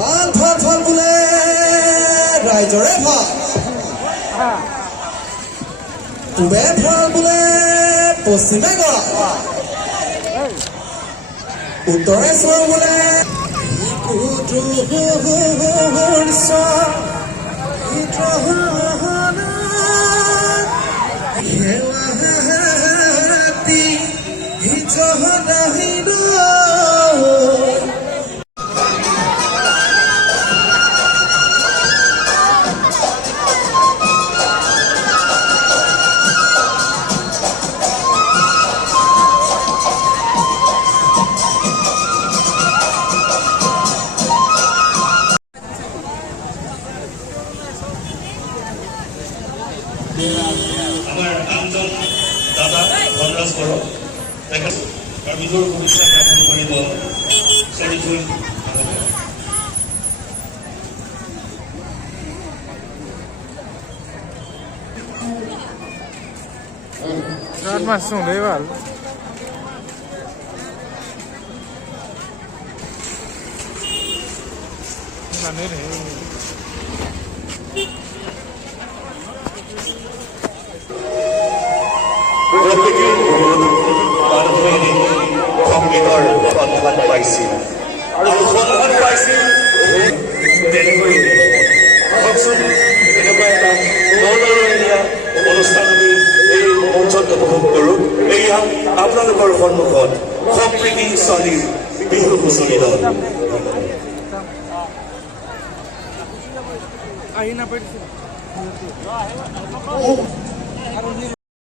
ভাল ভাল ভাল বোলে ৰাইজৰে ভাল পূবে ভাল বোলে পশ্চিমে গৰম উত্তৰে চোৰ বোলে আমাৰ আনজন দাদা বনৰাজ বড়ো আৰু নিজৰ ভৱিষ্যত জ্ঞাপন কৰিব চৰিজুল masuk lewat. Mana ni? সংগীতৰ সন্মান পাইছিল আৰু সন্মান পাইছিল তেনেকৈ কওকচোন এনেকুৱা এটা মনোৰঞ্জনীয় অনুষ্ঠান আমি এই মঞ্চত উপভোগ কৰোঁ এয়া আপোনালোকৰ সন্মুখত সম্প্ৰীতি ছোৱালীৰ বিহু হুঁচৰি দল Ahí na